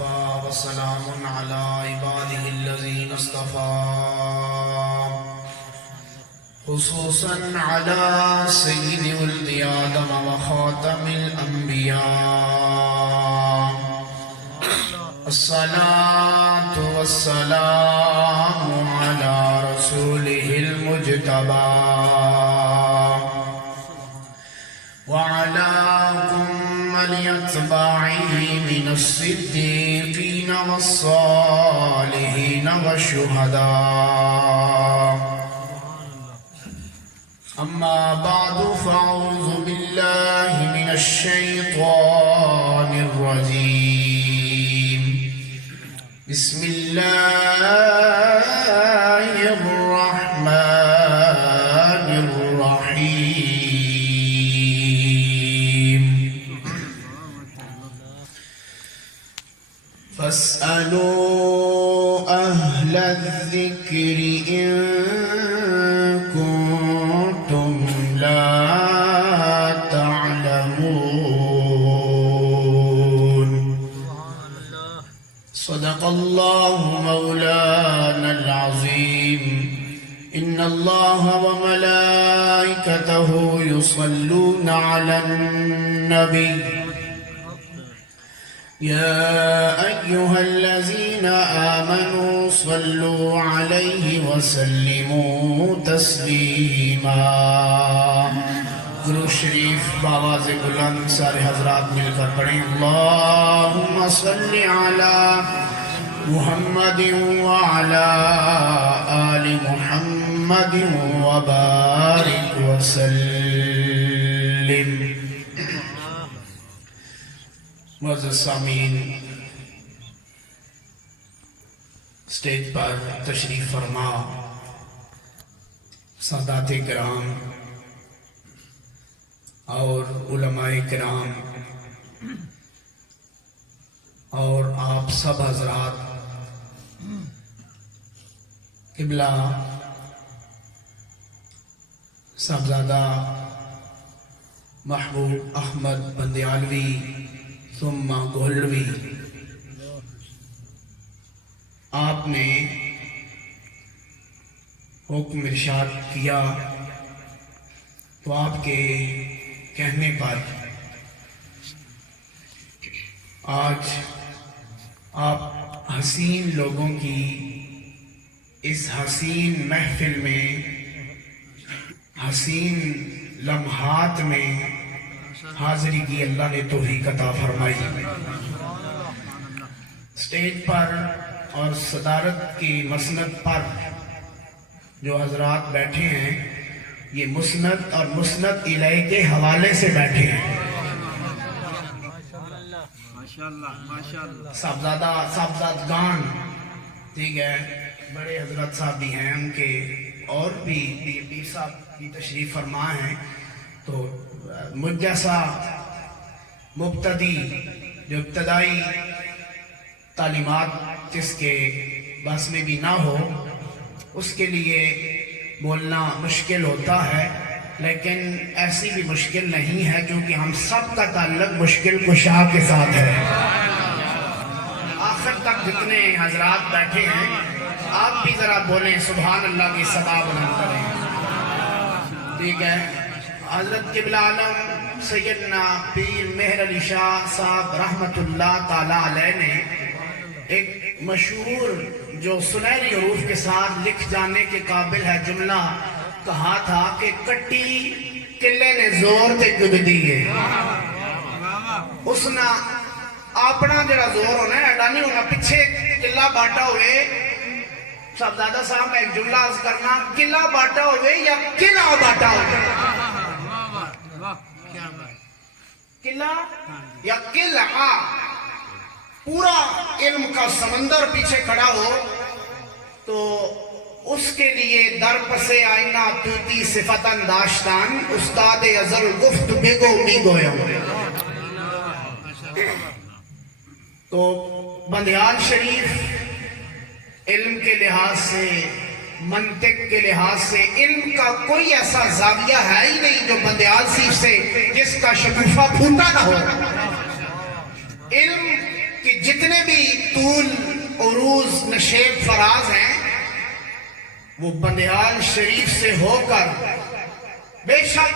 وكفى وسلام على عباده الذين اصطفى خصوصا على سيد ولد آدم وخاتم الأنبياء الصلاة والسلام على رسوله المجتبى وعلى كمل أتباعه من الصديقين والصالحين والشهداء. أما بعد فأعوذ بالله من الشيطان الرجيم. بسم الله الرحمن الرحيم. فاسألوا أهل الذكر إن كنتم لا تعلمون. صدق الله مولانا العظيم. إن الله وملائكته يصلون على النبي يا أيها الذين آمنوا صلوا عليه وسلموا تسلیما. درود شریف بآواز بلند سارے حضرات مل کر پڑھیں. اللہم صل علی محمد وعلی آل محمد وبارک وسلم. معزز سامعین، اسٹیج پر تشریف فرما سادات کرام اور علماء کرام اور آپ سب حضرات، قبلہ صاحبزادہ محبوب احمد بندیالوی ثم گولوی، آپ نے حکم ارشاد کیا تو آپ کے کہنے پر آج آپ حسین لوگوں کی اس حسین محفل میں، حسین لمحات میں حاضری کی اللہ نے توفیق عطا فرمائی. اسٹیج پر اور صدارت کی مسند پر جو حضرات بیٹھے ہیں، یہ مسند اور مسند الیہ کے حوالے سے بیٹھے ہیں. صاحبزادگان، ٹھیک ہے، بڑے حضرت صاحب بھی ہیں، ان کے اور بھی پیر صاحب بھی تشریف فرما ہیں. تو مجھ جیسا مبتدی جو ابتدائی تعلیمات جس کے بس میں بھی نہ ہو، اس کے لیے بولنا مشکل ہوتا ہے، لیکن ایسی بھی مشکل نہیں ہے کیونکہ ہم سب کا تعلق مشکل کشا کے ساتھ ہے. آخر تک جتنے حضرات بیٹھے ہیں، آپ بھی ذرا بولیں سبحان اللہ کی صدا بلند کریں. ٹھیک ہے. حضرت قبلہ عالم سیدنا پیر مہر علی شاہ صاحب رحمت اللہ تعالی علیہ نے ایک مشہور جو سنہری حروف کے ساتھ لکھ جانے کے قابل ہے جملہ کہا تھا کہ کٹی قلے نے زور تے گد دیئے. اس نا اپنا جڑا زور ہونا ہے ایڈا نہیں ہونا، پیچھے قلعہ باٹا ہوئے. صاحبزادہ صاحب میں ایک جملہ عرض کرنا، قلعہ باٹا ہوئے یا قلعہ باٹا ہوئے؟ قلعہ یا قلعہ. پورا علم کا سمندر پیچھے کھڑا ہو تو اس کے لیے در پس آئینہ توتی صفتاً داشتان استاد ازل گفت بگو می گویا. تو بندیال شریف علم کے لحاظ سے، منطق کے لحاظ سے علم کا کوئی ایسا زاویہ ہے ہی نہیں جو بندیال شریف سے جس کا شکوفہ پھوٹا نہ ہو. علم کی جتنے بھی طول عروض نشیب فراز ہیں وہ بندیال شریف سے ہو کر، بے شک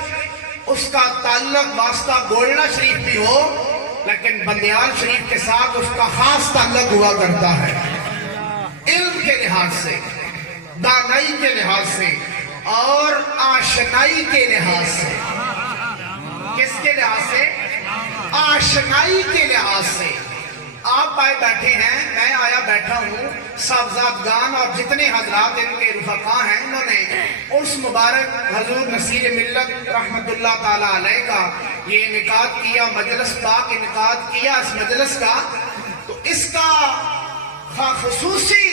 اس کا تعلق واسطہ گولڈا شریف بھی ہو، لیکن بندیال شریف کے ساتھ اس کا خاص تعلق ہوا کرتا ہے، علم کے لحاظ سے، دانائی کے لحاظ سے اور آشنائی کے لحاظ سے۔ کس کے لحاظ سے؟ آشنائی کے لحاظ سے۔ آپ آئے بیٹھے ہیں، میں آیا بیٹھا ہوں، صاحبزادگان اور جتنے حضرات ان کے رفقا ہیں انہوں نے اس مبارک حضور نصیر ملت رحمت اللہ تعالیٰ علیہ کا یہ انعقاد کیا، مجلس پاک انعقاد کیا اس مجلس کا، تو اس کا خصوصی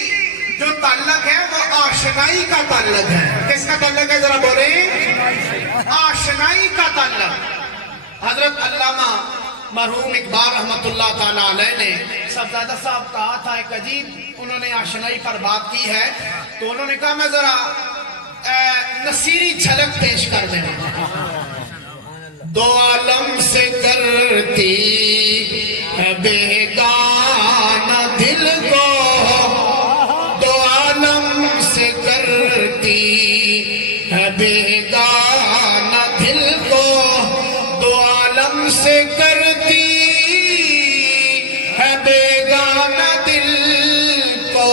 جو تعلق ہے وہ آشنائی کا تعلق ہے۔ کس کا تعلق ہے ذرا بولیں؟ آشنائی کا تعلق۔ حضرت علامہ مرحوم اقبال رحمت اللہ تعالیٰ علیہ نے صاحبزادہ صاحب کہا تھا، ایک عجیب انہوں نے آشنائی پر بات کی ہے، تو انہوں نے کہا میں ذرا نصیری جھلک پیش کر دیں۔ دو عالم سے کرتی ہے بیگانہ دل کو، دو عالم سے کرتی ہے بیگانہ دل کو، دو عالم سے کرتی ہے بیگانہ دل کو،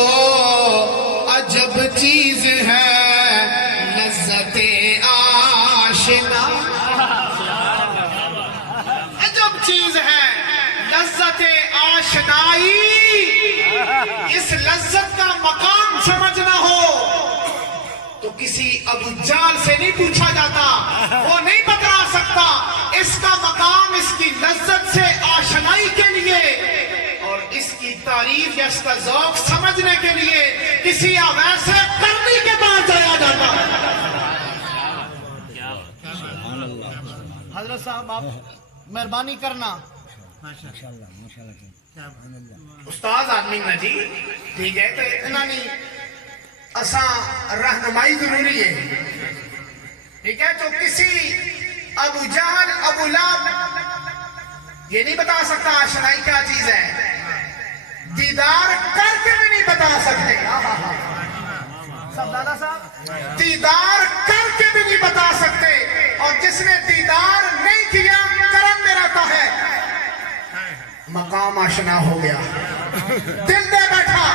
عجب چیز ہے لذت آشنا، عجب چیز ہے لذت آشنائی۔ اس لذت کا مقام سمجھنا ہو تو کسی ابو جال سے نہیں پوچھا جاتا، وہ نہیں بتا سکتا۔ اس کا مقام اس کی لذت سے آشنائی کے لیے اور اس کی تعریف یا اس کا ذوق سمجھنے کے لیے کسی ویسے کرنی کے پاس جایا جاتا ہے۔ حضرت صاحب آپ مہربانی کرنا، استاد آدمی نا جی، ٹھیک ہے، تو اتنا نہیں اساں رہنمائی ضروری ہے، ٹھیک ہے، تو کسی ابو جہل ابو لہب یہ نہیں بتا سکتا آشنائی کیا چیز ہے، دیدار کر کے بھی نہیں بتا سکتے، صاحبزادہ صاحب دیدار کر کے بھی نہیں بتا سکتے، اور جس نے دیدار نہیں کیا کرم میں رہتا ہے، مقام آشنا ہو گیا، دل دے بیٹھا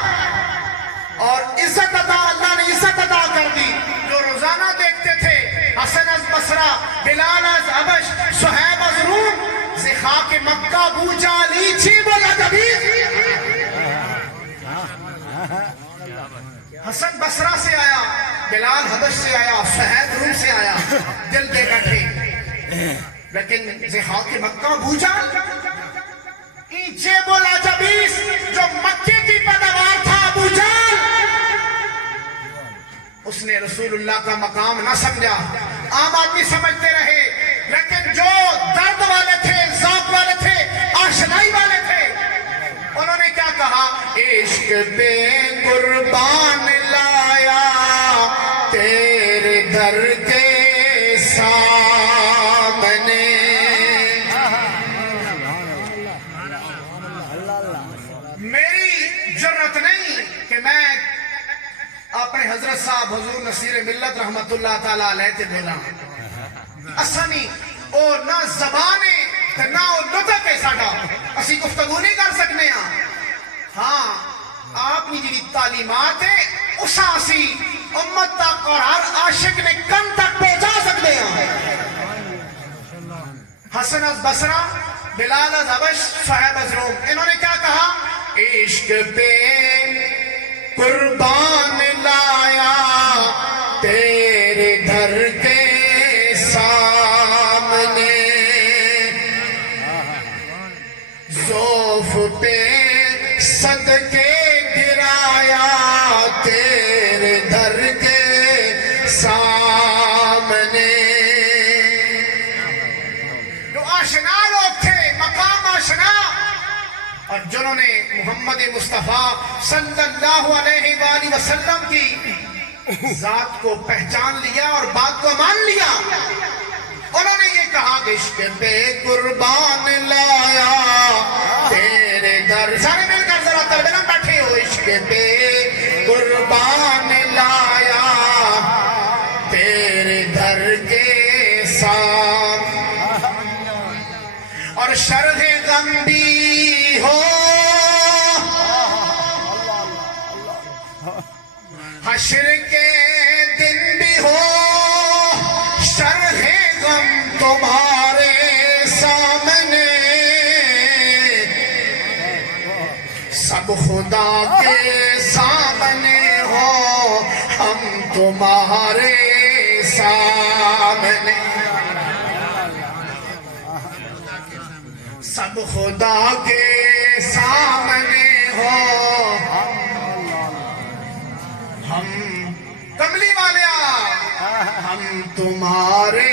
اور عزت عطا، اللہ نے عزت عطا کر دی۔ جو روزانہ دیکھتے تھے حسن از بصرہ، بلال از حبش، صہیب از روم، خاک مکہ بو جالی چھی بولا کبھی۔ حسن بصرہ سے آیا، بلال حبش سے آیا، صہیب روم سے آیا، دل دے بیٹھے، لیکن خاک مکہ بو جال چھ بولا جبیس، جو مکے کی پیداوار تھا ابو جال، اس نے رسول اللہ کا مقام نہ سمجھا، عام آدمی سمجھتے رہے، لیکن جو درد والے تھے، ذوق والے تھے، آشنائی والے تھے، انہوں نے کیا کہا؟ عشق پہ قربان لایا تیرے در کے سامنے، میری جرت نہیں کہ میں اپنے حضرت صاحب حضور نصیر ملت رحمت اللہ تعالیٰ علیہ تے بولا، اسانی او نہ زبانے نہ او لطق ہے ساڑا، اسی گفتگو نہیں کر سکنے ہاں آپ نے جنہی تعلیمات ہے اسا اسی امت تک اور ہر عاشق نے کن تک پہنچا سکتے ہیں۔ حسن از بصرہ، بلال از حبش، صہیب از روم، انہوں نے کیا کہا؟ عشق پہ قربان لایا تیرے در کے سامنے، زوف پہ صدقے گرایا تیرے در کے سامنے۔ جو آشنا لوگ تھے، مقام آشنا، اور جنہوں نے محمد مصطفیٰ صلی اللہ علیہ وآلہ وسلم کی ذات کو پہچان لیا اور بات کو مان لیا، انہوں نے یہ کہا کہ عشق پہ قربان لایا تیرے در سارے مل کر ذرا تربینا بیٹھے ہو عشق پہ قربان لایا تیرے در کے ساتھ اور شرح غم بھی ہو حشر کے دن بھی ہو شرح غم تمہارے سامنے سب خدا کے سامنے ہو ہم تمہارے سامنے سب خدا کے سامنے ہو ہم کملی والیا ہم تمہارے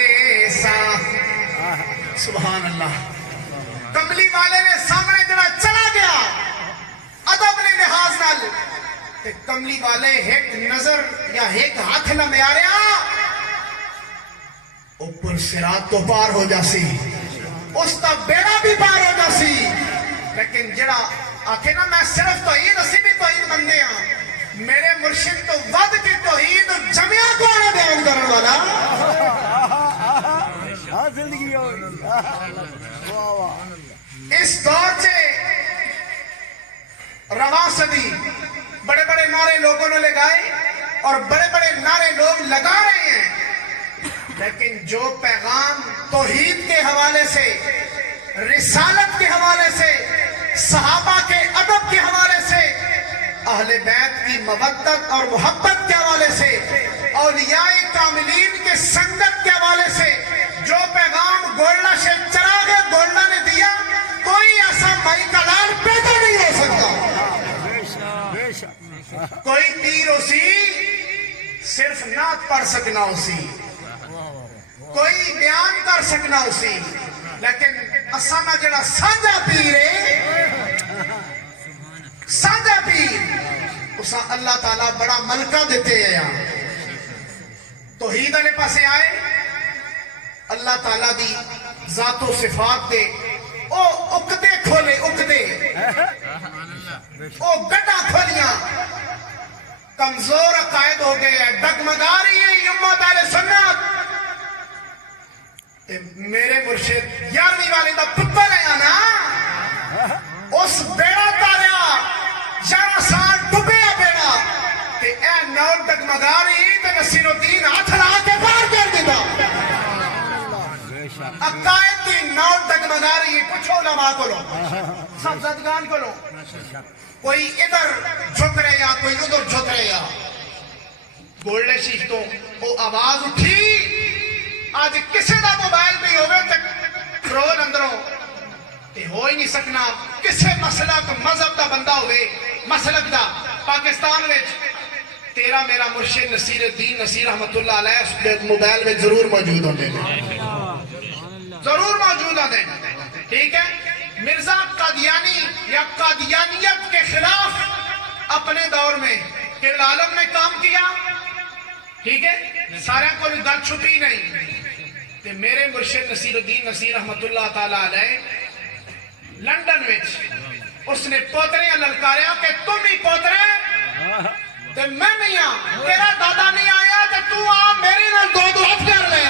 ساتھ سبحان اللہ کملی والے نے سامنے جڑا چلا گیا ادب نے لحاظ نال تے کملی والے ایک نظر یا ایک ہاتھ نہ میاریا اوپر صراط تو پار ہو جاسی اس کا بیڑا بھی پار ہو جاسی لیکن جڑا آکھے نا میں صرف توحید اسی بھی توحید بندے ہاں میرے مرشد تو ود کی توحید جمعہ کون ہے بیان کرنے والا اس دور سے رواں صدی بڑے بڑے نعرے لوگوں نے لگائے اور بڑے بڑے نعرے لوگ لگا رہے ہیں لیکن جو پیغام توحید کے حوالے سے رسالت کے حوالے سے صحابہ کے ادب کے حوالے سے اہل بیت کی مودت اور محبت کے حوالے سے اولیاء کاملین کے سنگت کے حوالے سے جو پیغام گولڈا سے چراغ گولڈا نے دیا کوئی ایسا مائی کا لال پیدا نہیں ہو سکتا کوئی پیر اسی صرف نعت پڑھ سکنا اسی کوئی بیان کر سکنا اسی لیکن اسانا جڑا سانجا پیر ہے سانجا پیر اسا اللہ تعالیٰ بڑا ملکہ دیتے ہیں یہاں توحید علیہ پاسے آئے اللہ تعالیٰ دی ذات و صفات دے او اکدے کھولے اکدے او گٹا کھولیاں کمزور عقائد ہو گئے ہیں ڈگمگا رہی ہے امت اہل سنت میرے مرشد یارویں والے دا پتر ہے نا اس بیڑا تاریا 11 سال ڈبیا بیڑا تے اے نور ڈگمگا رہی تے نصیر الدین ہاتھ لا کے پار کر دیتا عقائد کی نور ڈگمگا رہی ہے پوچھو علماء کو لو سب زدگان کو لو کوئی ادھر جھک رہے یا کوئی ادھر جھک رہے یا گولڈے شیخ تو وہ آواز اٹھی آج کسی دا موبائل بھی ہوئے تک کرول اندروں تے ہو ہی نہیں سکنا کسی مسلک مذہب دا بندہ ہوئے مسلک دا پاکستان وچ تیرا میرا مرشد نصیر الدین نصیر رحمت اللہ علیہ موبائل میں ضرور موجود ہوتے ہیں ضرور موجود ہوتے ہیں ٹھیک ہے مرزا قادیانی یا قادیانیت کے خلاف اپنے دور میں کیول عالم نے کام کیا ٹھیک ہے سارے کو گل چھپی نہیں تے میرے مرشد نصیر الدین نصیر رحمت اللہ تعالیٰ علیہ لندن وچ اس نے پوترے للکاریا کہ تم ہی پوترے تے میں نہیں ہاں تیرا دادا نہیں آیا تے تو آ میرے نال دو ہاتھ کر لے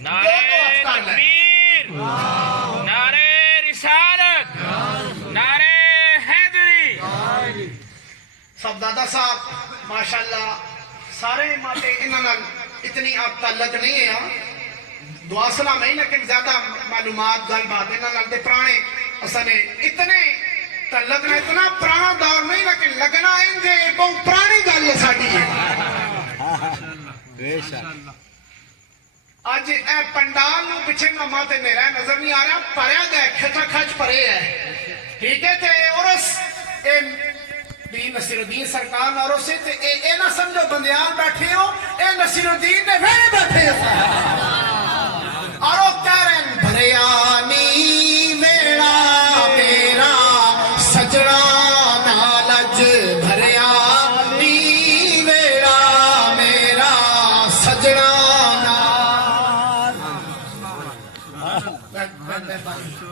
نعرے تکبیر نعرے رسالت نعرے حیدری سب دادا صاحب ماشاءاللہ سارے ماتے انہاں اتنی آپ تعلق نہیں ہے دعا سلام نہیں لیکن زیادہ معلومات گل بات انہاں دے پرانے اساں نے اتنے تعلق نہ اتنا پرانا دور نہیں لیکن لگنا انجے بہت پرانی گل ساڈی ہے بے شک آج اے پنڈال نو پچھے ماما تے میرا نظر نہیں آ رہا پریا گئے کھچا کھچ پرے ہے ٹھیک ہے تے اور اس نصیر الدین سرکار اور اسے تے اے نہ سمجھو بندیال بیٹھے ہو اے نصیر الدین نے ویڑے بیٹھے ہو اور وہ کہہ رہے ہیں بھریانی ویڑا میرا سجڑا نالج بھریانی ویڑا میرا سجڑا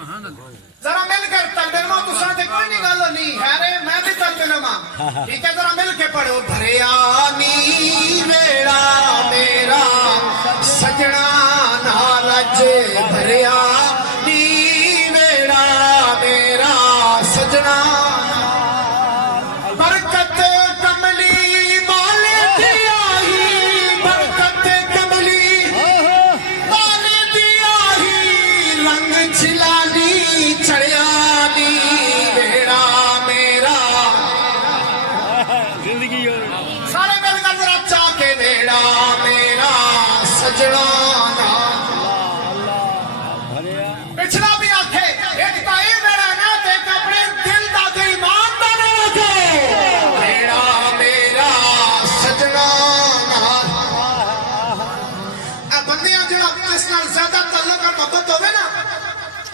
ذرا مل کر تلبیلما تو ساتھ کوئی نہیں گالو نہیں ہے رے میں بھی تلبیلما ٹھیک ہے ذرا مل کے پڑھو بھریانی ویڑا میرا سجنا نالج بھریانی ویڑا میرا سجنا برکت کملی والے دی آئی برکت کملی والے دی آئی رنگ چھلانی چڑیانی ویڑا میرا سارے مل کر ذرا چاہ کے ویڑا میرا سجنا پچھلا بھی آکھے ایک تائی ویڑا نہ دیکھ اپنے دل دا دے ایمان دا نہ لگے ویڑا میرا سجنا بندیاں جڑا جس نال زیادہ تعلق اور محبت ہوئے نا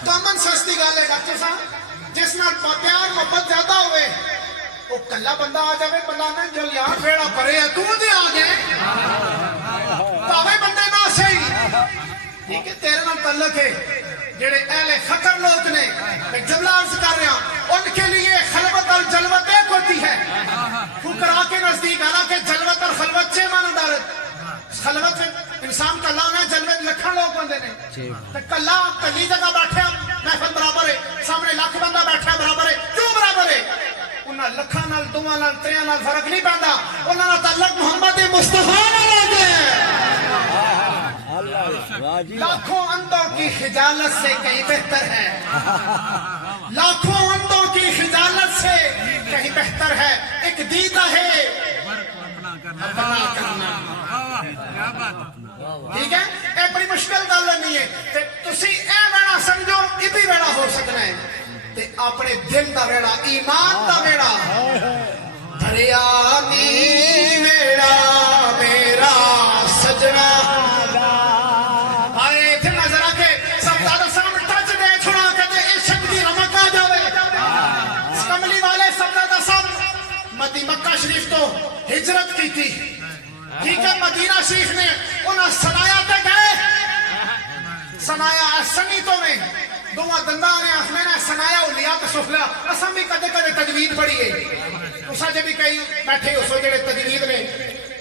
تو امن سستی گل ہے ڈاکٹر صاحب جس نال پیار محبت زیادہ ہوئے وہ کلا بندہ آ جائے بندہ نہیں جو یار بیڑا پرے ہے تو دے آ گئے پاوے بندے نہ صحیح ٹھیک ہے تیرے نال تعلق ہے جڑے اہل فقر لوگ نے میں جملہ عرض کر رہا ہوں ان کے لیے خلوت اور جلوت ایک ہوتی ہے فقراء کے نزدیک حالانکہ جلوت اور خلوت چھ معنی دارت خلوت میں انسان کلا ہونا ہے جلوت لکھاں لوگ بندے نے تو کلا کلی جگہ بیٹھے محفل برابر ہے سامنے لاکھ بندہ بیٹھا برابر ہے کیوں برابر ہے انہاں لکھاں نال دوواں نال تریاں نال فرق نہیں پیندا انہاں دا تعلق محمد مصطفیٰ نال ہے لاکھوں اندوں کی خجالت سے کہیں بہتر ہے لاکھوں اندوں کی خجالت سے کہیں بہتر ہے ایک دیدہ ہے اپنا کرنا ٹھیک ہے ایک بڑی مشکل گل نہیں ہے کہ تسی اے ویڑا سمجھو یہ بھی ویڑا ہو سکنا ہے تے اپنے دل دا ویڑا ایمان دا ویڑا بھریانی ویڑا میرا سجنا مکہ شریف تو ہجرت کی تھی ٹھیک ہے مدینہ شریف نے انہاں سنایا تے گئے سنایا سنیتوں میں دوہاں دنداں نے آخنے نے سنایا اولیا تے سفلا اساں بھی کدے کدے تجوید پڑھی ہے اساں جے بھی کئی بیٹھے ہو سو جڑے تجوید میں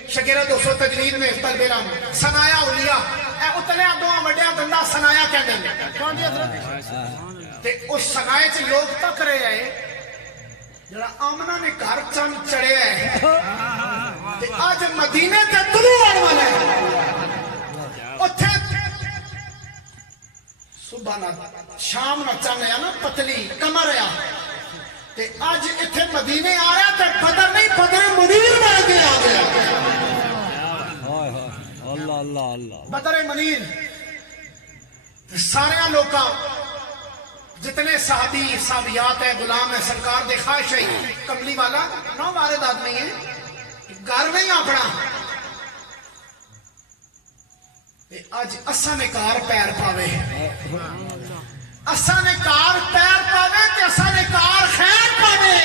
شاگرد ہو سو تجوید میں طلبہ سنایا اولیا اے اتلیا دوہاں وڈیاں دنداں سنایا کہندے نے تے اس سنائے چ لوگ تک رہے ہیں جڑا آمنہ نے گھر چند چڑھے ہے آج مدینے تے طلوع آنے والا ہے اتھے صبح نہ شام نہ چاہنے نا پتلی کمر ہے تے آج اتھے مدینے آ رہا تے بدر نہیں بدر منیر بڑھ کے آ گیا بدر منیر سارے لوکاں جتنے صحابی صحابیات ہیں غلام ہیں سرکار دے خواہش ہے کملی والا نو والد آدمی ہے گھر نہیں اپنا آج اساں نے کار پیر پاوے اساں نے کار پیر پاوے تے اساں نے کار خیر پاوے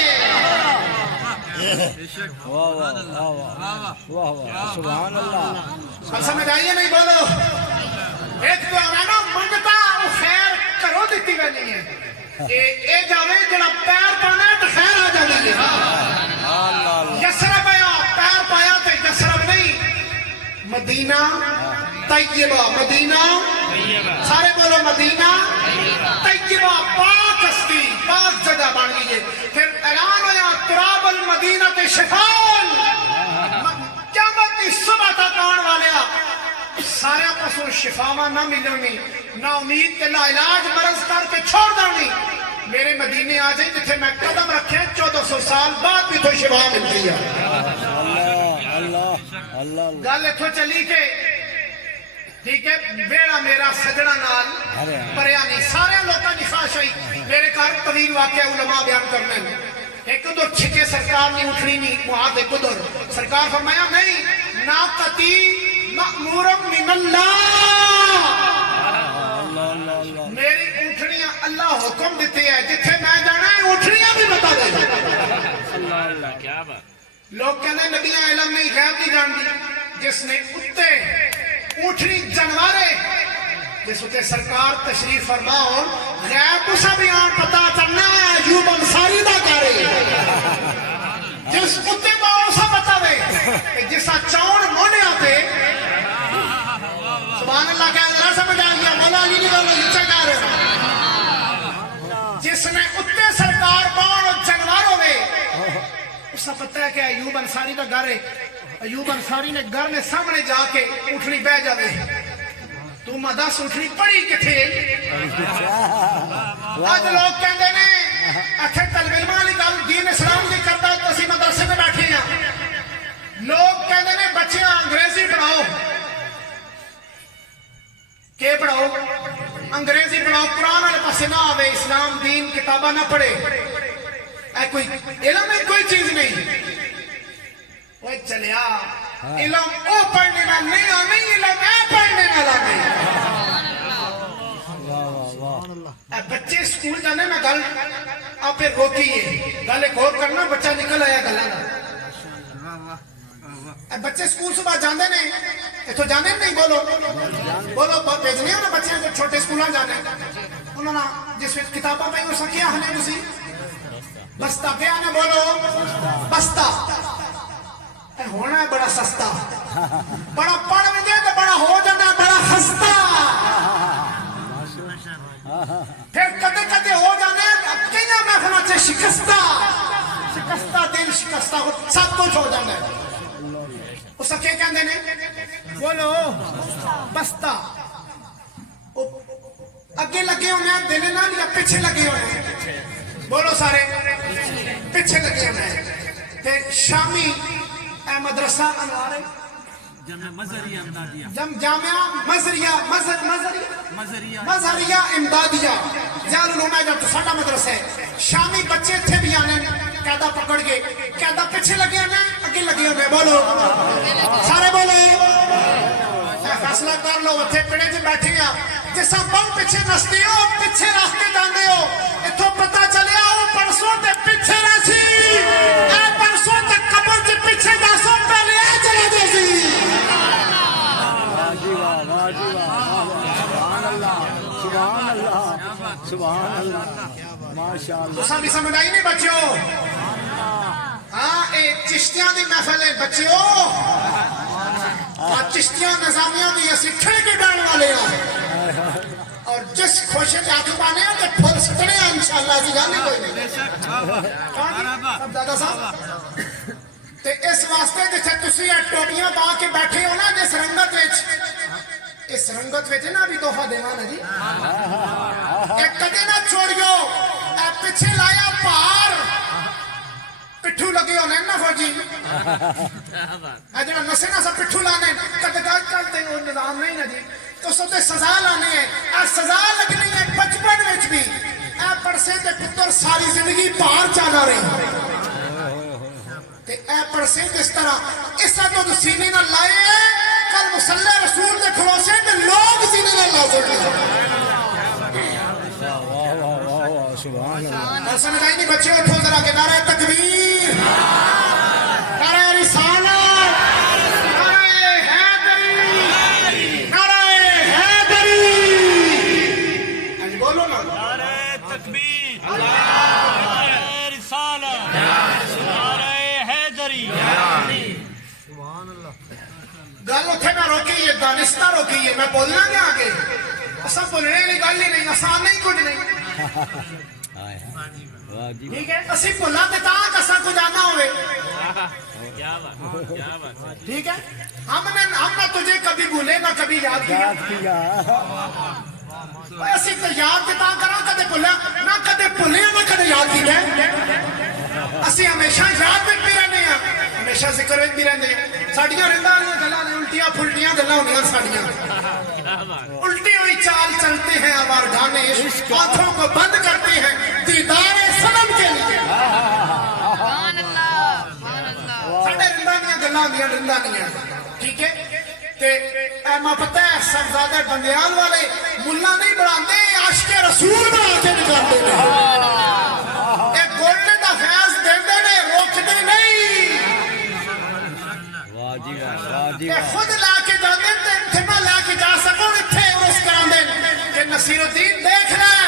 سبحان اللہ سمجھ آئیے نہیں بولو ایک تو آنا منگتا وہ خیر کرو دیتی گئی ہے کہ اے جاوے جڑا پیر پانا ہے تو خیر آ جاوے یسرب آیا پیر پایا تو یسرب نہیں مدینہ طیبہ مدینہ سارے بولو مدینہ طیبہ پاک ہستی پاک جگہ بن گئی ہے پھر اعلان ہویا تراب المدینہ تے شفان قیامت کی صبح تک آن والے سارے پسوں شفاواں نہ ملنی نہ امید کے لا علاج مرض کر کے چھوڑ دانی میرے مدینے آ جائیں جتھے میں قدم رکھے 1400 سال بعد بھی تو شفا ملتی ہے گل اتھوں چلی کے ٹھیک ہے بیڑا میرا سجڑا نال پریانی سارے لوگوں کی خواہش آئی میرے گھر طویل واقعہ علماء بیان کرنے ایک ادھر چھکے سرکار نہیں اٹھنی نہیں وہاں ایک ادھر سرکار فرمایا نہیں ناقتی مأمورم من اللہ میری اٹھنیاں اللہ حکم دیتے ہیں جتھے میں جانا ہے اٹھنیاں بھی بتا دے لوگ کہنے نبیاں علم نہیں غیب نہیں جان دی جس نے کتے اٹھنی جنوارے جس ہوتے سرکار تشریف فرما اور غیب کو سب یہاں پتا چلنا ہے ایوب انصاری دا کرے جس کتے کو اسا پتا وے جسا چون مونے آتے سبحان اللہ کہا ذرا سمجھ آ گیا مولا علی نے والا اچھا کہہ رہے جس نے اتنے سرکار بان اور جنوار ہوئے اسا پتہ ہے کہ ایوب انصاری کا گھر ہے ایوب انصاری نے گھر نے سامنے جا کے اٹھنی بہ جاوے تو مدس اٹھنی پڑی کتھے آج لوگ کہندے نے اٹھے طلب علم والی گل دین اسلام نہیں کرتا تو اسی مدرسے میں بیٹھے ہیں لوگ کہندے نے بچیاں انگریزی پڑھاؤ کہ پڑھاؤ انگریزی پڑھاؤ قرآن والے پاسے نہ آوے اسلام دین کتابہ نہ پڑھے اے کوئی علم میں کوئی چیز نہیں وہ چلیا علم او پڑھنے نہ نہیں آنے علم اے پڑھنے نہ لانے اے بچے سکول جانے نہ گل آپ پھر روکیے گل ایک اور کرنا بچہ نکل آیا گلہ اے بچے سکول صبح جاندے نہیں تو جانے نہیں بولو بھیجنے ہو نا بچے جو چھوٹے سکولوں جانے انہوں نے جس وقت کتابہ پہ اسا کیا ہنے تسی بستہ کیا نے بولو بستہ اے ہونا ہے بڑا سستا بڑا پڑھ میں دے تو بڑا ہو جانا ہے بڑا خستہ پھر کدے کدے ہو جانے کہنا میں ہونا چاہے شکستہ دل شکستہ سب کچھ ہو جانا ہے اسا کیا کہندے نے بولو بستہ اگے لگے ہونے ہیں دل نہ یا پیچھے لگے ہونے ہیں بولو سارے پیچھے لگے ہونے ہیں تے شامی اے مدرسہ انوارے جامعہ مزریہ امدادیہ جال علوم ہے جب تو ساڑھا مدرسہ ہے شامی بچے تھے بھی آنے قیدہ پکڑ گئے قیدہ پیچھے لگے ہونے اگے لگے ہونے بولو سارے بولے فیصلہ کر لو اتھے پڑے جو بیٹھے ہیں جیسا بہت پیچھے نستے ہو پیچھے رکھ کے جاندے ہو اتھو پتا چلے آؤ پرسوں تے پیچھے رسی اے پرسوں تے قبر جے پیچھے جاسوں پہلے آ چلے جیسی سبحان اللہ سبحان اللہ ماشاءاللہ تو سب سمجھ آئی نہیں بچیو ہاں اے چشتیاں دی محفل ہے بچیو اور چشتیاں نظامیاں دی اسی کھڑے ڈال والے ہیں اور جس خوشے جاتو بانے ہیں تو پھل سکنے ہیں انشاءاللہ جی جانے کوئی نہیں سب دادا صاحب تے اس واسطے جیسے تسی یہ ٹوپیاں پا کے بیٹھے ہو نا جس رنگت ویچ اس رنگت ویچ نا بھی توفہ دیوانا جی ایک کدے نہ چھوڑیو اے پیچھے لایا پار پٹھو لگی ہونے نا فوجی اجنا نسے نا سا پٹھو لانے کدگاہ چلتے ہیں وہ نظام نہیں نا جی تو سب دے سزا لانے ہیں اے سزا لگنی ہے بچپن ویچ بھی اے پرسے تے پتر ساری زندگی پار چانا رہی تے اے پرسے تے اس طرح اس طرح تو سینے نہ لائے کل مسلح رسول دے کھلوسے تے لوگ سینے نہ لازر لے سبحان اللہ اور سمجھائی نہیں بچے اٹھو ذرا کہ نعرہ تکبیر نعرہ رسالت نعرہ حیدری نعرہ حیدری آج بولو نا نعرہ تکبیر نعرہ رسالت نعرہ حیدری گل اتھے نہ روکی یہ دانستہ روکی یہ میں بولنا کیا آگے ایسا بولنے نہیں گل ہی نہیں آسان نہیں کچھ نہیں ٹھیک ہے اسی بھولا تے تاں کسا کو جانا ہوئے ٹھیک ہے ہم نے تجھے کبھی بھولے نہ کبھی یاد کیا اسی تو یاد کے تاں کرا کدے بھولا نہ کدے بھولے نہ کدے یاد کیا اسی ہمیشہ یاد بھی رہنے ہیں ہمیشہ ذکر بھی رہنے ہیں ساڑیاں رندہ رہی گلاں نے الٹیاں پھلٹیاں گلاں ہونیاں ساڑیاں الٹی ہوئی چال چلتے ہیں ہمار گانے آنکھوں کو بند کرتے ہیں دیدار سلم کے لیے ساڑھے رندانیاں گلانیاں رندانیاں ٹھیک ہے تے ایمہ پتہ ہے سبزادہ بندیال والے ملہ نہیں بڑھاندے عاشق رسول بڑھا کے نکالتے ہیں ایک گولڈے دا فیاض دیندے نے روکتے نہیں کہ خود لا کے جاندے تے انتما لا کے جا سکو اتھے عرص کراندے کہ نصیر الدین دیکھ رہا ہے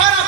12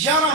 11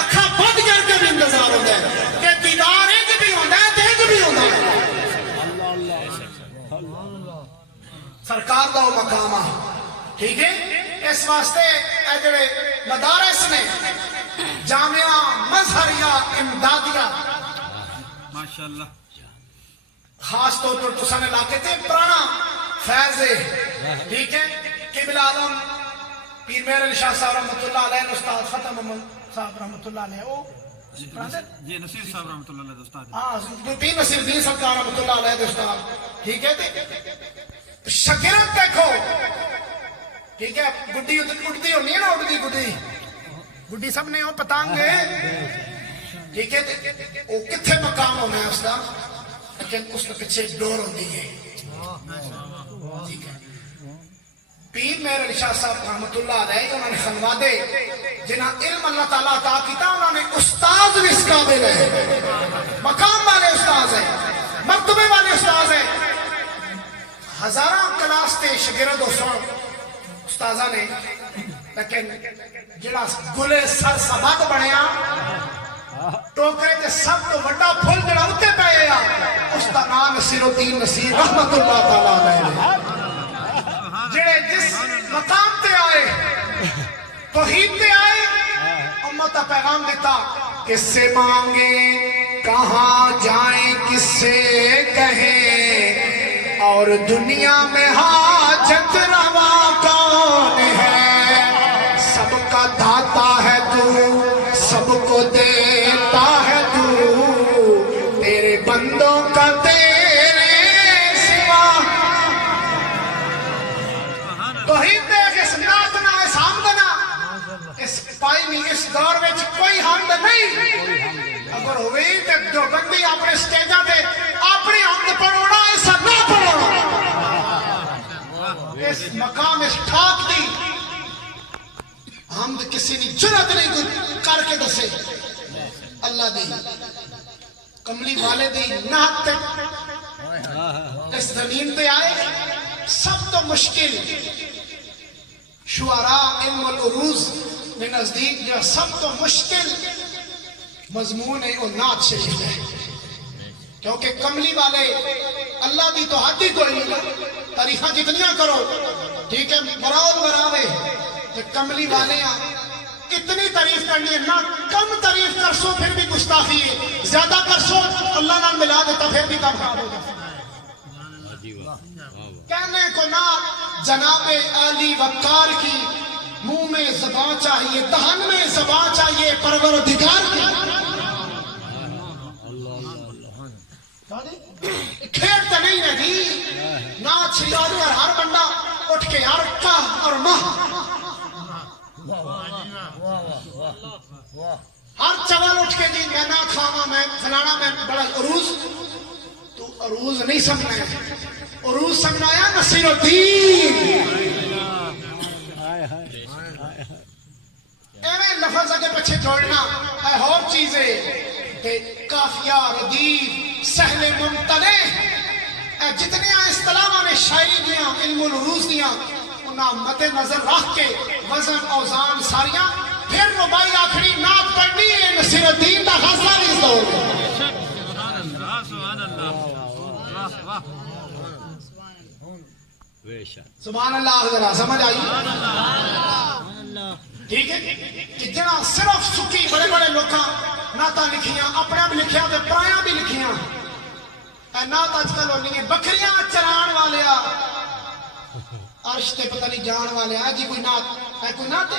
اکھا بند کر کے بھی انتظار ہوتا ہے کہ دیدار انج بھی ہوتا ہے تے انج بھی ہوتا ہے. سرکار دا وہ مقام ہے, ٹھیک ہے. اس واسطے اے جڑے مدارس نے جامعہ مظہریہ امدادیہ ماشاءاللہ خاص طور پر تساں علاقے تے پرانا فیض ہے, ٹھیک ہے. قبلہ عالم پیر مہر علی شاہ صاحب رحمۃ اللہ علیہ, استاد فتح محمد صاحب رحمۃ اللہ علیہ, وہ جی نصیر صاحب رحمۃ اللہ علیہ استاد ہاں پیر نصیر الدین سرکار رحمۃ اللہ علیہ استاد, ٹھیک ہے. شاگرد دیکھو, ٹھیک ہے. گڈی اڑتی ہونی ہے نا, اڑتی گڈی سب نے وہ پتنگ, ٹھیک ہے. وہ کتنے مقام ہونا ہے اس کا, لیکن اس کے پیچھے ڈور ہوتی ہے, ٹھیک ہے. پیر مہر علی شاہ صاحب رحمۃ اللہ علیہ انہوں نے خنوادے جنہاں علم اللہ تعالیٰ عطا کیتا, انہوں نے استاذ بھی اس قابل ہے, مقام والے استاذ ہیں, مرتبے والے استاذ ہیں. ہزاراں کلاس تے شاگرد سن استاذہ نے, لیکن جڑا گلے سر سبق بنیا ٹوکرے تے سب تو بڑا پھل جڑا اتنے پے آ, اس کا نام نصیر الدین نصیر رحمۃ اللہ تعالیٰ علیہ, جڑے جس مقام تے آئے توحید تے آئے, امت کا پیغام دیتا, کس سے مانگے کہاں جائیں کس سے کہیں, اور دنیا میں حاجت روا کون ہے, سب کا داتا ہے تو سب کو دیتا ہے تو, تیرے بندوں کا تیرے سوا. توحید دے اس ناتنا اس حمدنا اس پائنی اس دور میں کوئی حمد نہیں, اگر ہوئی تو جو بندی اپنے سٹیجہ دے اپنی حمد پڑھونا ایسا نہ پڑھونا, اس مقام اس ٹھاک دی حمد کسی نے جرات نہیں کر کے دسے. اللہ دی کملی والے دی نحت تے اس زمین پہ آئے, سب تو مشکل شعراء علم العروض میں نزدیک جو سب تو مشکل مضمون ہے وہ نعت شریف ہے, کیونکہ کملی والے اللہ دی تو حد ہی کوئی نہیں, تاریخاں جتنیاں کرو, ٹھیک ہے, براؤ براوے کہ کملی والے اتنی تعریف کرنی ہے, نہ کم تعریف کر سو پھر بھی گستاخی ہے, زیادہ کر سو اللہ نال ملا دیتا پھر بھی کم خراب ہو جاتا. کہنے کو نہ جناب علی وقار کی منہ میں زبان چاہیے, دہن میں زبان چاہیے پروردگار کی. کھیل تو نہیں ہے جی, نعت شیار کر ہر بندہ اٹھ کے یار کا اور ماہ ہر چول اٹھ کے جی میں نہ کھاوا, میں فلانا, میں بڑا عروج, تو عروج نہیں سمجھنا ہے, عروج سمجھنا ہے نصیر الدین. ایویں لفظ اگے پیچھے جوڑنا ہے اور چیزیں, کافیہ ردیف سہل ممتنے جتنے اصطلاحاں نے شاعری دیاں علم العروض دیاں انہاں مد نظر رکھ کے وزن اوزان ساریاں, پھر ربائی آخری نعت پڑھنی ہے نصیر الدین دا غزہ بھی اس دور میں. سبحان اللہ, ذرا سمجھ آئی, ٹھیک ہے. کہ جنا صرف سکی بڑے بڑے لوکاں نعتاں لکھیاں, اپنے بھی لکھیاں تے پرایاں بھی لکھیاں, نعت اج کل ہونی ہے بکریاں چران والیا, عرش تے پتہ نہیں جان والیا جی کوئی نعت ہے, کوئی نعت ہے.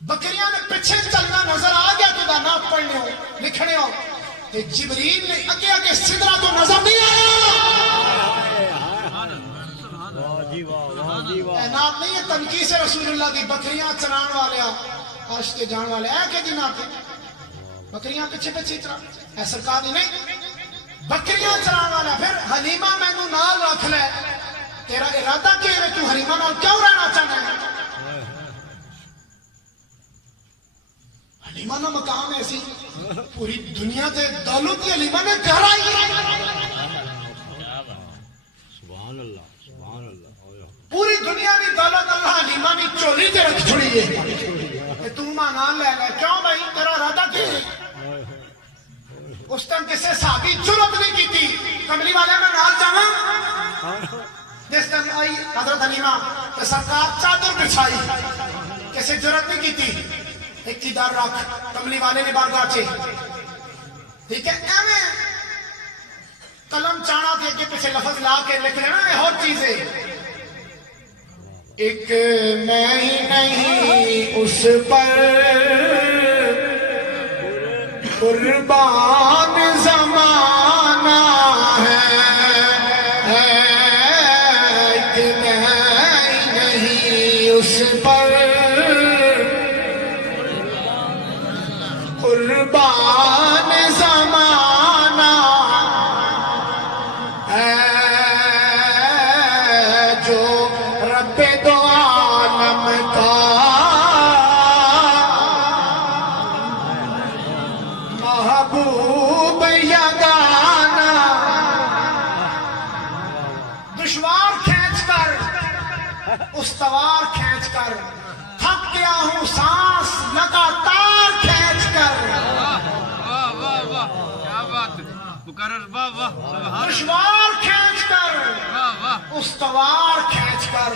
بکریاں نے پیچھے چلنا نظر آ گیا تو نعت پڑھنے ہو لکھنے ہو, تے جبریل نے اگے اگے سدرا تو نظر نہیں آیا. نعت نہیں ہے تنقیص رسول اللہ دی, بکریاں چران والیا عرش تے جان والے ہے کہ جی نعت ہے, بکریاں پیچھے پیچھے چران ہے سرکار نہیں, بکریاں چران والا. پھر حلیمہ مینوں نال رکھ لے, تیرا ارادہ کیا ہے, تو حلیمہ نال کیوں رہنا چاہنا ہے؟ حلیمہ نا مقام ایسی پوری دنیا تے دولت کی حلیمہ نے گھر آئی ہے, پوری دنیا کی دولت اللہ حلیمہ نے چوری تے رکھ چھڑی ہے. ایمان لے لے. کیوں بھائی تیرا ارادہ کی تھی؟ اس ٹائم کسی صحابی جرت نہیں کی تھی کملی والے میں نال جانا. جس ٹائم آئی حضرت حلیمہ کہ سرکار چادر بچھائی, کسی جرت نہیں کی تھی ایک کی در رکھ کملی والے نے بارگاہ چے. ٹھیک ہے, ایویں قلم چانا تھے کہ پیچھے لفظ لا کے لکھ لینا یہ اور چیز ہے. ایک میں ہی نہیں اس پر قربان زمانہ ہے, ایک میں ہی نہیں اس پر قربان زمانہ ہے, جو رب دو عالم کا محبوب یگانہ. دشوار کھینچ کر استوار کھینچ کر تھک گیا ہوں سانس لگاتار کھینچ کر. واہ واہ واہ کیا بات ہے. مقرر واہ واہ سبحان دشوار کھینچ کر واہ واہ استوار کھینچ کر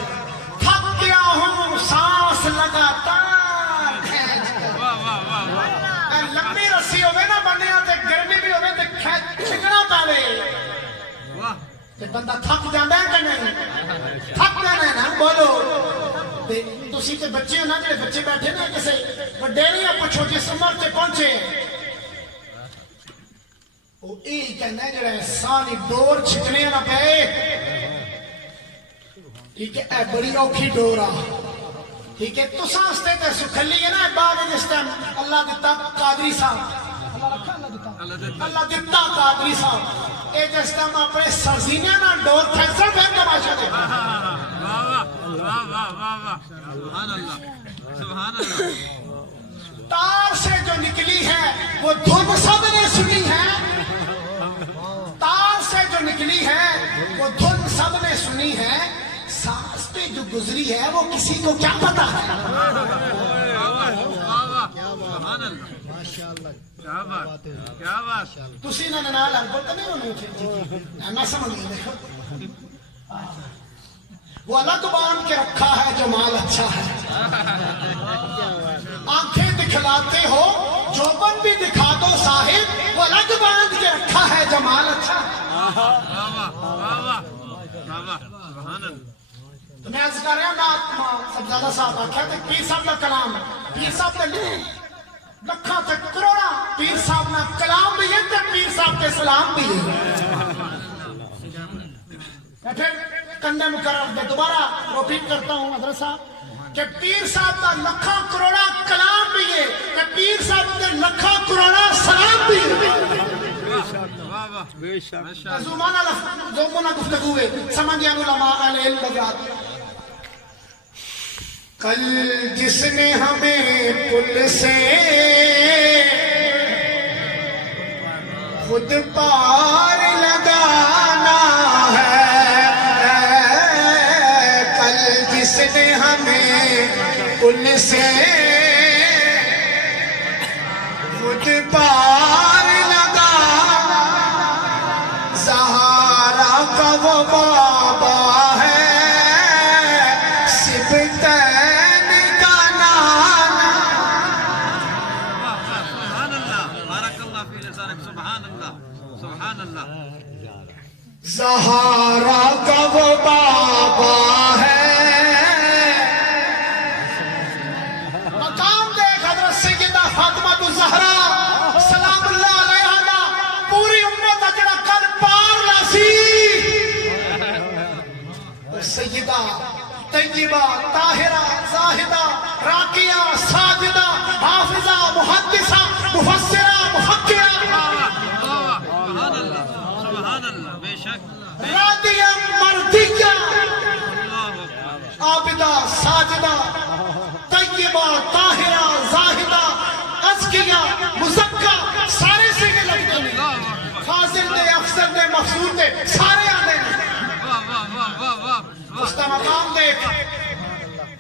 تھک گیا ہوں سانس لگاتار کھینچ کر. واہ واہ واہ واہ اے لمبی رسی ہوئے نا بندیاں تے گرمی بھی ہوئے تے کھچنا پاوے واہ. تے بندہ تھک جاندا ہے کہ نہیں؟ تھک جانا ہے نا, بولو. تے تسی تے بچے ہو نا, جڑے بچے بیٹھے نا کسے وڈے نہیں پوچھو جس عمر تے پہنچے وہ یہی کہنا ہے جڑا سانی ڈور چھکنے نہ پے. ٹھیک ہے, اے بڑی اوکھی ڈور آ. ٹھیک ہے, تساں واسطے تے سکھلی ہے نا بعد جس ٹائم اللہ دیتا قادری صاحب, اللہ رکھا اللہ دیتا, اللہ دیتا قادری صاحب, اے جس ٹائم اپنے سرزینے نا ڈور کھینچن پھر تماشا دے. واہ واہ واہ واہ واہ سبحان اللہ سبحان اللہ. تار سے جو نکلی ہے وہ دھن سب نے سنی ہے, تار سے جو نکلی ہے وہ دھن سب نے سنی ہے, سانس پہ جو گزری ہے وہ کسی کو کیا پتا ہے. سبحان اللہ کیا بات کیا بات. تسی نہ نال بولتے نہیں ہونے میں سمجھ نہیں. دیکھو وہ الگ باندھ کے رکھا ہے جو مال اچھا ہے, آنکھیں دکھلاتے ہو جوبن بھی دکھا دو صاحب, وہ الگ باندھ کے رکھا ہے جو مال اچھا ہے. تو میں عرض کر رہا ہوں نا سب زیادہ صاحب آکھا ہے پیر صاحب کا کلام, پیر صاحب کا لکھاں تک کروڑا پیر صاحب نا کلام بھی ہے تے پیر صاحب کے سلام بھی ہے. میں پھر کندے مکرر دے دوبارہ روپیٹ کرتا ہوں حضرت صاحب کہ پیر صاحب کا لکھاں کروڑا کلام بھی ہے کہ پیر صاحب کے لکھاں کروڑا سلام بھی ہے. زمانہ زمانہ گفتگو ہے سمجھیان علماء علیہ البغات. کل جس نے ہمیں پل سے خود پار لگانا ہے, کل جس نے ہمیں پل سے خود پار لگانا, زہارا کا وہ بابا ہے سبتین کا نانا. سبحان اللہ بارک اللہ فی لسانک. سبحان اللہ سبحان اللہ. زہارا کا وہ بابا ہے, مقام دیکھ حضرت سیدہ فاطمہ الزہرا سلام اللہ علیہا, پوری امت اجڑا کل پار لاسی. سیدہ طیبہ طاہرہ زاہدہ راقیہ ساجدہ حافظہ محدثہ مفسرہ مفکرہ سبحان اللہ سبحان اللہ. بے شک راضیہ مردیہ عابدہ ساجدہ طیبہ طاہرہ زاہدہ ازکیہ مزکہ سارے سے کے لگتے ہیں, فاضل دے افضل دے مفضول دے سارے آنے ہیں. اس کا مقام دیکھ.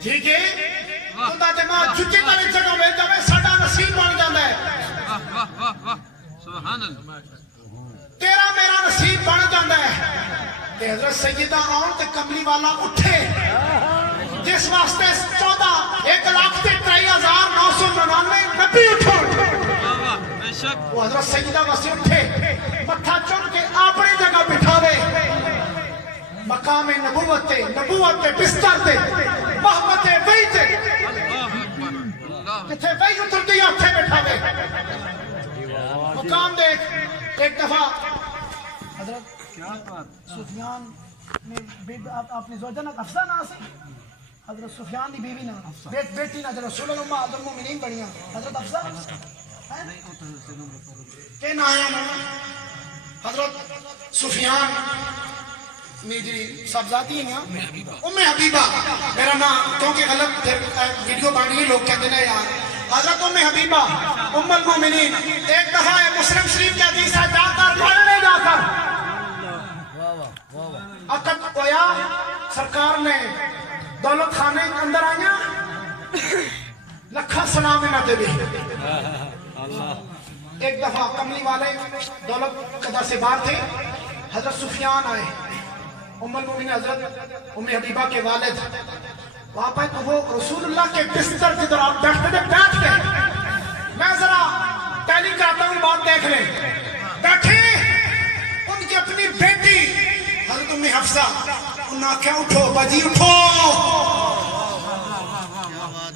ٹھیک ہے خدا جماعت چھٹی تاری جگہ میں جب سبحان اللہ تیرا میرا نصیب بن جاتا ہے کہ حضرت سیدہ آؤ تے کملی والا اٹھے جس واسطے 1,23,999 نبی اٹھو بے شک وہ حضرت سیدہ واسطے اٹھے متھا چن کے اپنی جگہ بٹھاوے مقام نبوت تے بستر تے محبت وحی تے جتھے وحی اترتی ہے اتھے بٹھاوے مقام دیکھ ایک دفعہ حضرت سفیان نے اپنی زوجہ نہ افسا نہ سی حضرت سفیان دی بیوی نہ بیٹی نہ رسول اللہ امہات المومنین بڑیاں حضرت افسا کہ نہ آیا حضرت سفیان میری صاحبزادی ہیں ام حبیبہ میرا نام کیونکہ غلط ویڈیو بن رہی ہے لوگ کہتے ہیں یار حضرت ام حبیبہ ام المومنین ایک دفعہ مسلم شریف کے حدیث ہے جا کر پڑھنے جا کر عقد کویا سرکار نے دولت خانے اندر آئیا لکھا سلام نہ دے بھی ایک دفعہ کملی والے دولت قضا سے باہر تھے حضرت سفیان آئے ام المومنین حضرت ام حبیبہ کے والد وہاں پہ تو وہ رسول اللہ کے بستر کی طرح بیٹھتے تھے بیٹھ کے میں ذرا پہلی کہتا ہوں بات دیکھ لیں بیٹھے ان کی اپنی بیٹی حضرت ام حفصہ انہاں کیا اٹھو باجی اٹھو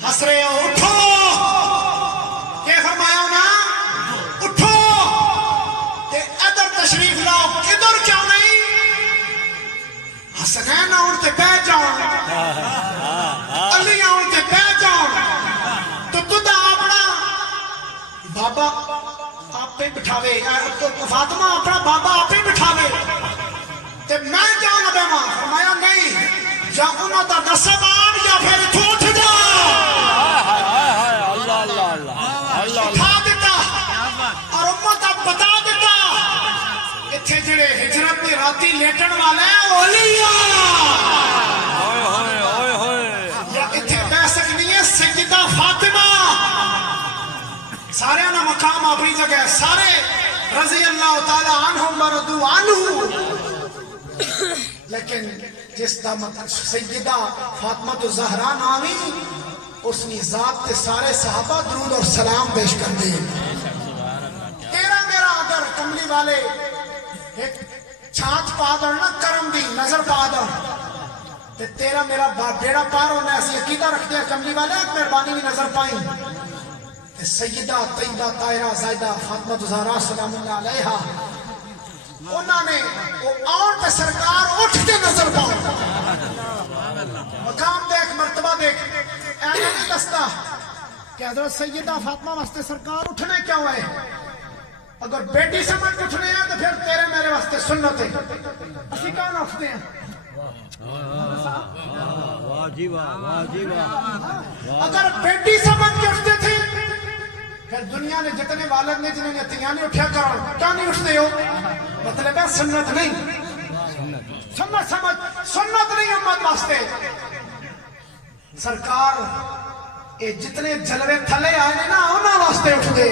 ہس رہے ہو اٹھو کہ فرمایا نا اٹھو کہ ادھر تشریف لاؤ ادھر کیوں نہیں حسنین آؤں تے بیٹھ جاؤں علی آؤں تے بیٹھ جاؤں تو تدہ اپنا بابا آپ پہ بٹھاوے فاطمہ اپنا بابا آپ پہ بٹھاوے تے میں جاؤں نبی ماں فرمایا نہیں یا انہوں دا نصب آن یا پھر تو اٹھ جا اٹھا دیتا اور امت اب بتا دیتا اتھے جڑے ہجرت میں راتی لیٹن والے ہیں اولیاء یا اتھے بہ سکنی ہے سیدہ فاطمہ سارے انہا مقام اپنی جگہ ہے سارے رضی اللہ تعالی عنہم ورضو عنہ لیکن جس دا سیدہ فاطمہ الزہرا نامی اس نے ذات تے سارے صحابہ درود اور سلام پیش کر دیں تیرا میرا اگر کملی والے ایک چھانچ پا دو نا کرم دی نظر پا دو تے تیرا میرا بیڑا پار ہونا ایسی عقیدہ رکھ دیا کملی والے ایک مہربانی بھی نظر پائیں تے سیدہ طیبہ طاہرہ زائدہ فاطمہ الزہرا سلام اللہ علیہا انہوں نے وہ آن پہ سرکار اٹھ کے نظر پاؤں مقام دیکھ مرتبہ دیکھ اینا نہیں دستا کہ حضرت سیدہ فاطمہ واسطے سرکار اٹھنے کیا ہوئے اگر بیٹی سمجھ اٹھنے ہیں تو پھر تیرے میرے واسطے سنت ہے اسی کہاں اٹھتے ہیں اگر بیٹی سمجھ کے اٹھتے تھے پھر دنیا نے جتنے والد نے جنہیں یتیاں نہیں اٹھیا کرو کیا نہیں اٹھتے ہو مطلب ہے سنت نہیں سنت سمجھ سنت نہیں امت واسطے سرکار جتنے جلوے تھلے آئے نا انہاں واسطے اٹھ دے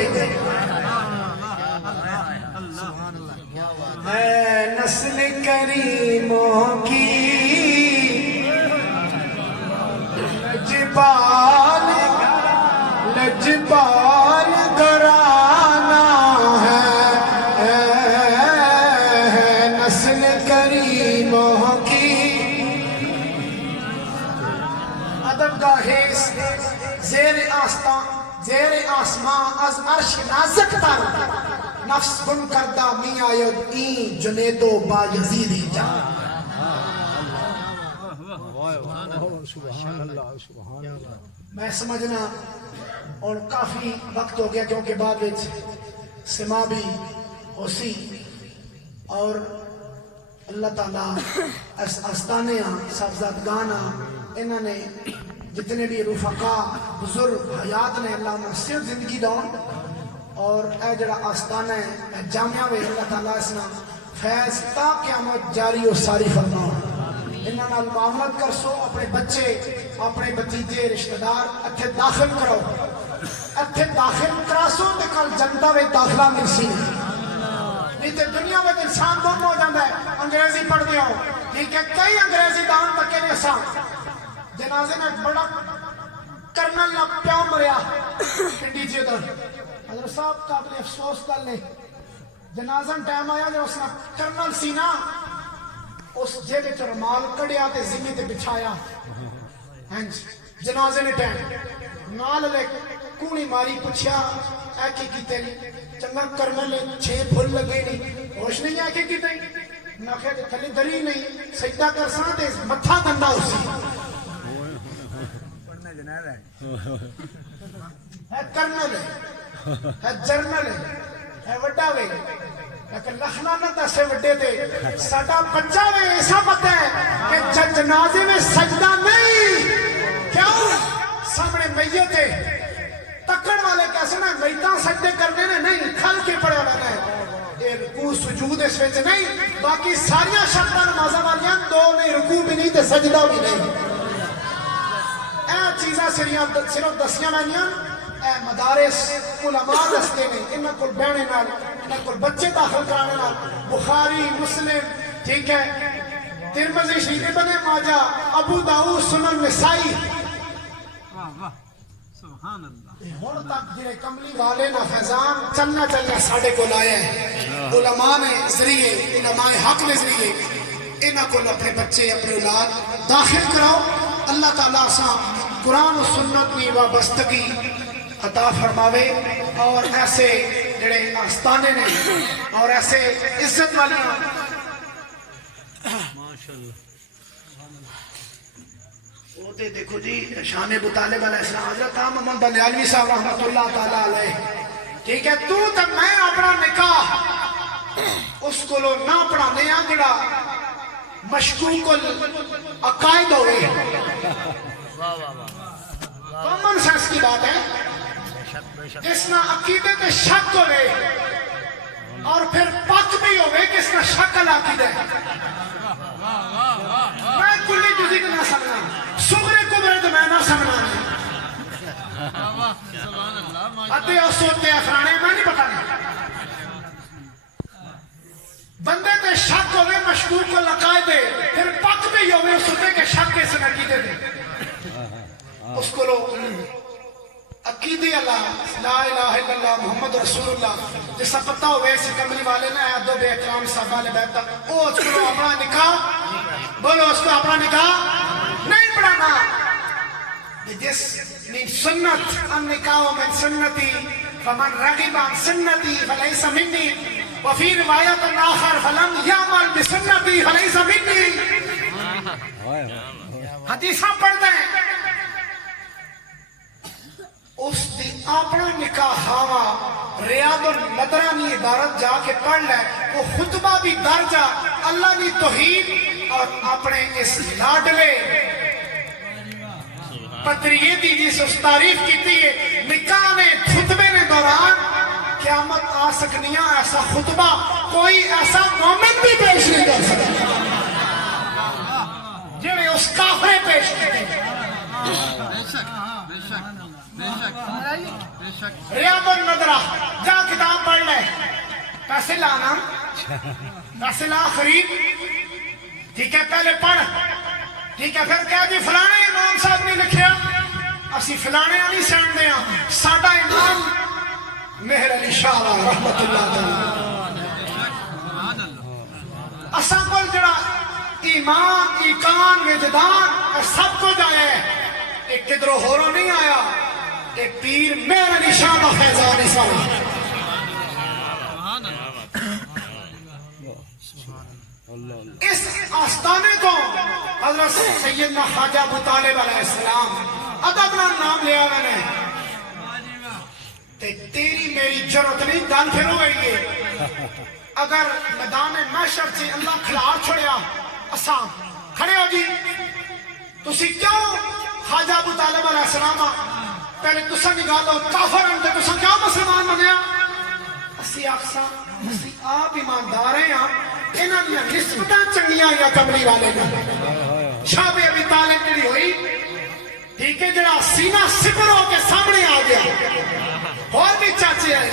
اے نسل کریموں کی لجبال گرانا ہے نسل کریموں کی ادب کا حیث زیر آسمان از عرش نازک تر نفس گم کردہ می آید این جنید و با یزیدی جان میں سمجھنا اور کافی وقت ہو گیا کیونکہ بعد سما بھی ہوسی اور اللہ تعالیٰ استانے صاحبزادگانا انہوں نے جتنے بھی رفقا بزرگ حیات نے اللہ نے صرف زندگی دون اور اے جڑا آستانہ ہے اے جامعہ میں اللہ تعالیٰ اسنا فیض تا قیامت جاری و ساری فرماؤ انہاں نال معاملت کر سو اپنے بچے اپنے بتیجے رشتہ دار اتھے داخل کرو اتھے داخل کرا سو تے کل جنتا میں داخلہ مل سی تے دنیا میں انسان گم ہو جاتا ہے انگریزی پڑھ دیا ہو ٹھیک ہے کئی انگریزی دان تکے نے سا جنازے میں بڑا کرنل نہ پیوں مریا پنڈی جی ادھر حضرت صاحب قابل افسوس کر لے جنازن ٹائم آیا جو اس نے کرنل سینا اس جیب چ رومال کڑیا تے زمین تے بچھایا جنازے نے ٹائم نال لے کونی ماری پوچھیا اے کی کیتے چنگا کرنل 6 پھل لگے نہیں ہوش نہیں ہے کی کیتے نہ کہ تھلی دری نہیں سجدہ کر سا تے متھا گندا اسی پڑھنا جنازہ ہے کرنل ہے جرنل ہے وڈا وے لیکن لکھنا نہ دسے وڈے تے ساڈا بچہ وے ایسا پتہ ہے کہ جنازے میں سجدہ نہیں کیوں سامنے میت ہے تکڑ والے کیسے نا میتاں سجدے کرنے نے نہیں کھل کے پڑے والا ہے یہ رکوع سجود اس وچ نہیں باقی ساریاں شرطاں نمازاں والیاں دو نہیں رکوع بھی نہیں تے سجدہ بھی نہیں اے چیزاں صرف دسیاں وانیاں اے مدارس علماء دستے نے انہاں کول بہنے نال انہاں کول بچے داخل کرانے نال بخاری مسلم ٹھیک ہے ترمذی شریف ابن ماجہ ابو داؤد سنن نسائی واہ واہ سبحان اللہ ہن تک جڑے کملی والے نا فیضان چلنا ساڈے کول آیا ہے علماء نے ذریعے علماء حق نے ذریعے انہاں کول اپنے بچے اپنے اولاد داخل کراؤ اللہ تعالیٰ سا قرآن و سنت کی وابستگی عطا فرماوے اور ایسے جڑے آستانے نے اور ایسے عزت والے وہ دیکھو جی شان ابو طالب علیہ السلام حضرت محمد بلیالوی صاحب رحمۃ اللہ تعالیٰ علیہ ٹھیک ہے تو میں اپنا نکاح اس کو لو نہ پڑھانے آ جڑا مشکوک العقائد ہوئے کامن سینس کی بات ہے جس نہ عقیدے تے شک ہوئے اور پھر پک بھی ہوئے کہ اس نہ شک العقیدہ ہے میں کلی جزی کو نہ سمجھنا صغرے کبرے تو میں نہ سمجھنا ادھے اور سوتے افرانے میں نہیں پتا نہیں بندے تے شک ہوئے مشکوک کو لقائے دے پھر پک بھی ہوئے اس ہوتے کہ شک کے سن عقیدے دے اس کو لو عقیدی اللہ لا الہ الا اللہ محمد رسول اللہ جس سے پتہ ہوئے اسی کملی والے نے عدو بے اکرام صحابہ نے بیٹھا او اس کو اپنا نکاح بولو اس کو اپنا نکاح نہیں پڑھانا جس من سنت النکاح من سنتی فمن رغب عن سنتی فلیس منی وفي رواية آخر فلم يعمل بسنتي فليس مني حدیثاں پڑھتے ہیں اس دی اپنا نکاح ہوا ریاض المدرانی عبارت جا کے پڑھ لے وہ خطبہ بھی درجہ اللہ کی توحید اور اپنے اس لاڈلے پتریے دی جس اس تعریف کی ہے نکاح نے خطبے نے دوران قیامت آ سکنیاں ایسا خطبہ کوئی ایسا مومن بھی پیش نہیں کر سکتا جنہیں اس کافرے پیش کرتے ریاض النظرہ جا کتاب پڑھ لے پیسے لانا پیسے لا خرید ٹھیک ہے پہلے پڑھ ٹھیک ہے پھر کہہ جی فلانے امام صاحب نے لکھیا اسی فلانے نہیں سنتے ہیں ساڈا امام مہر علی شاہ رحمت اللہ تعالی اساں کول جڑا ایمان ایقان وجدان سب کو جایا ہے ایک کدرو ہورو نہیں آیا ایک پیر مہر علی شاہ کا فیضان اسلام اس آستانے کو حضرت سیدنا خواجہ ابو طالب علیہ السلام ادب نام لیا میں نے تیری میری جرت نہیں گل پھر ہوئی ہے اگر میدان محشر سے اللہ کھلار چھوڑیا اساں کھڑے ہو جی تسی کیوں خواجہ ابو طالب علیہ السلام پہلے تسا نگالو کافر ہم تے تسا کیوں مسلمان بنیا اسی آخسا اسی آپ ایماندار ہیں انہاں دی نسبتاں چنگیاں یا کملی والے نے شاہ ابی طالب جڑی ہوئی ٹھیک ہے جڑا سینہ سپر ہو کے سامنے آ گیا اور بھی چاچے آئے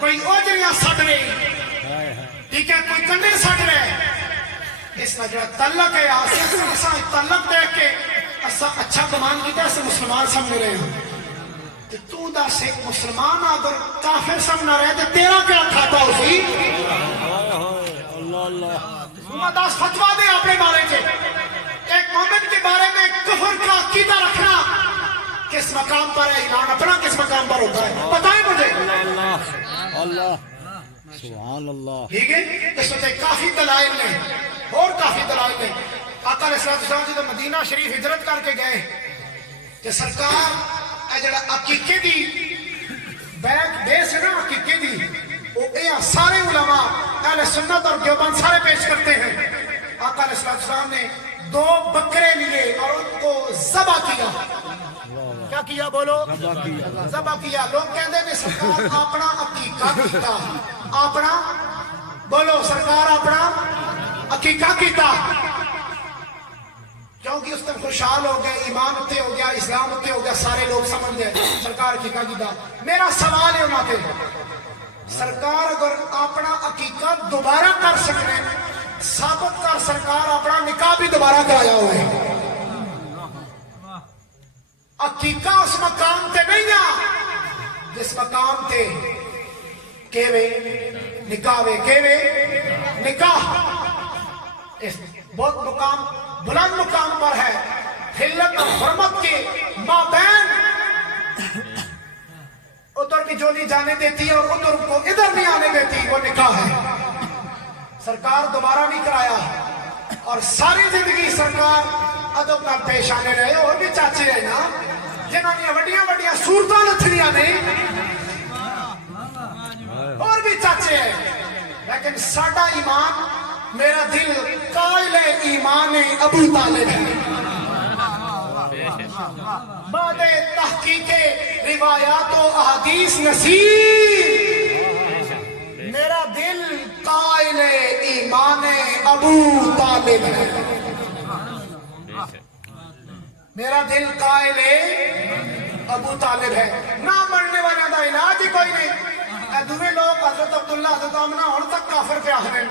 کوئی اوجریاں سٹ رہی ٹھیک ہے کوئی کنڈے سٹ رہے اس کا جو تعلق ہے اساں تعلق دیکھ کے اساں اچھا گمان کیتا اسے مسلمان سمجھ رہے ہیں تو دس ایک مسلمان اگر کافر سمجھنا رہے تو تیرا کیا کھاتا اسی اللہ اللہ دس فتوا دے اپنے بارے کے ایک مومن کے بارے میں کفر کا عقیدہ رکھنا کس مقام پر ہے ایمان اپنا کس مقام پر ہوتا ہے بتائیں مجھے اللہ اللہ سبحان اللہ ٹھیک ہے اس میں کافی دلائل نے اور کافی دلائل نے آقا علیہ السلام جب مدینہ شریف ہجرت کر کے گئے کہ سرکار جڑا عقیقے دی بیک بیس ہے نا عقیقے دی وہ سارے علماء اہل سنت اور دیوبند سارے پیش کرتے ہیں آقا علیہ السلام نے 2 بکرے لیے اور ان کو ذبح کیا کیا کیا بولو ذبح کیا لوگ کہتے ہیں سرکار اپنا عقیقہ کیتا اپنا بولو سرکار اپنا عقیقہ کیتا کیونکہ اس تک خوشحال ہو گئے ایمان اتنے ہو گیا اسلام اتنے ہو گیا سارے لوگ سمجھ گئے سرکار عقیقہ کیتا میرا سوال ہے انہوں نے سرکار اگر اپنا عقیقہ دوبارہ کر سکتے ثابت کر سرکار اپنا نکاح بھی دوبارہ کرایا ہوئے عقیقہ اس مقام تے نہیں ہے جس مقام تے کہوے نکاح وے کہوے نکاح اس بہت مقام بلند مقام پر ہے حلت اور حرمت کے مابین ادھر بھی جو نہیں جانے دیتی اور ادھر کو ادھر نہیں آنے دیتی وہ نکاح ہے سرکار دوبارہ نہیں کرایا اور ساری زندگی سرکار ادب نال پیش آنے رہے اور بھی چاچے رہے نا جنہوں نے وڈیاں وڈیاں صورتاں لتھڑیاں نے اور بھی چاچے ہیں لیکن ساڈا ایمان میرا دل قائل ایمان ابو طالب ہے بعد تحقیق روایات و احادیث نصیر میرا دل قائل ایمان ابو طالب ہے میرا دل قائل ابو طالب ہے نہ مرنے والا دا علاج ہی کوئی نہیں اے دوے لوگ حضرت عبداللہ حضرت آمنہ اور تک کافر پہ آخر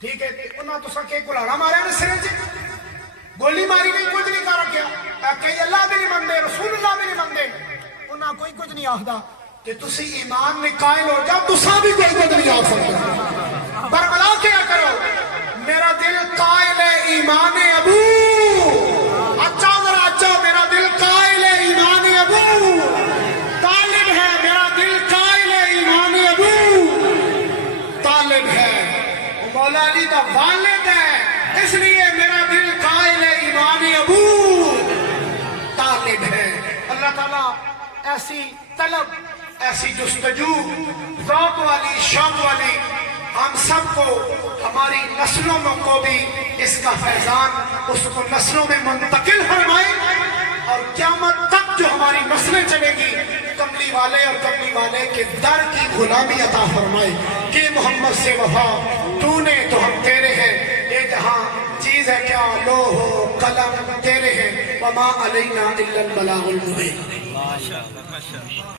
ٹھیک ہے انہاں تو سکے کلاڑا مارے نے سرے جی گولی ماری نہیں کچھ نہیں کر رکھیا کئی اللہ بھی نہیں مندے رسول اللہ بھی نہیں مندے انہاں کوئی کچھ نہیں آخدا کہ تسی ایمان میں قائل ہو جاؤ تسا بھی کوئی کچھ نہیں آخ سکتے بربلا کیا کرو میرا دل قائل ہے ایمان ابو اچھا ذرا اچھا میرا دل قائل ہے ایمان ابو طالب ہے میرا دل قائل ہے ایمان ابو طالب ہے مولا علی کا والد ہے اس لیے میرا دل قائل ہے ایمان ابو طالب ہے اللہ تعالیٰ ایسی طلب ایسی جستجو ذوق والی شوق والی ہم سب کو ہماری نسلوں میں کو بھی اس کا فیضان اس کو نسلوں میں منتقل فرمائے اور قیامت تک جو ہماری نسلیں چلے گی کملی والے اور کملی والے کے در کی غلامی عطا فرمائے کہ محمد سے وفا تو نے تو ہم تیرے ہیں یہ جہاں چیز ہے کیا لوح قلم تیرے ہیں وما علینا الا البلاغ المبین